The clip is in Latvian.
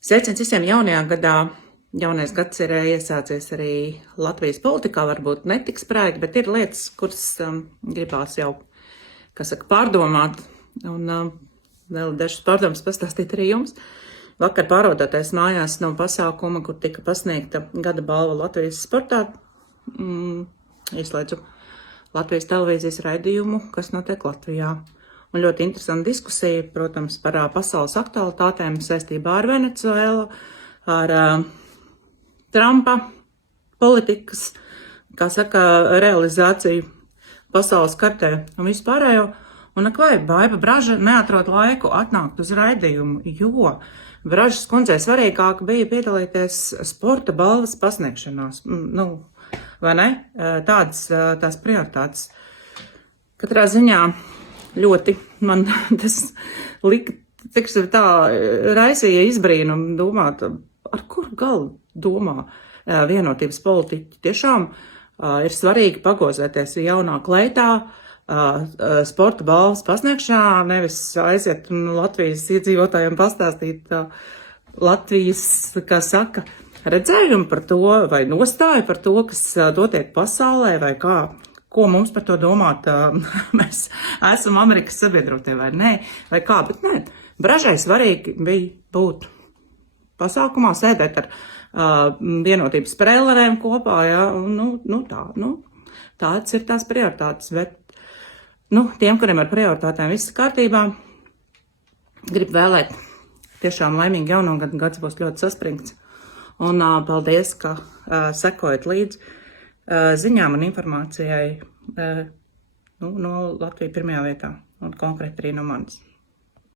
Sveiciens visiem jaunajā gadā. Jaunais gads ir iesācies arī Latvijas politikā, varbūt netik spraigi, bet ir lietas, kuras gribās jau, pārdomāt. Un vēl dažas pārdomas pastāstīt arī jums. Vakar pārvadātais mājās no pasākuma, kur tika pasniegta gada balva Latvijas sportā, ieslēdzu Latvijas televīzijas raidījumu, kas notiek Latvijā. Un ļoti interesanta diskusija, protams, par pasaules aktualitātēm saistībā ar Venecuēlu, ar Trumpa politikas, realizāciju pasaules kartē un vispārējo. Un vai Baiba Braža neatrod laiku atnākt uz raidījumu, jo Bražas kundzei svarīgāk bija piedalīties sporta balvas pasniegšanās. Vai ne? Tās prioritātes. Katrā ziņā ļoti man tas lika, tā raisīja izbrīnumu domāt, ar kur galu domā vienotības politiķi. Tiešām ir svarīgi pagozēties jaunā kleitā, sporta balvas pasniegšanā, nevis aiziet un Latvijas iedzīvotājiem pastāstīt Latvijas, redzējumu par to vai nostāju par to, kas notiek pasaulē vai kā. Ko mums par to domāt? Mēs esam Amerikas sabiedrotie vai nē, vai kā, bet nē. Bražai svarīgi bija būt pasākumā, sēdēt ar vienotības prēlerēm kopā, jā, un, tāds ir tās prioritātes, bet, tiem, kuriem ar prioritātēm viss kārtībā, grib vēlēt tiešām laimīgi jauno gadu, gads būs ļoti saspringts, un paldies, ka sekojat līdzi ziņām un informācijai no Latvijas pirmajā vietā, un konkrēti arī no manis.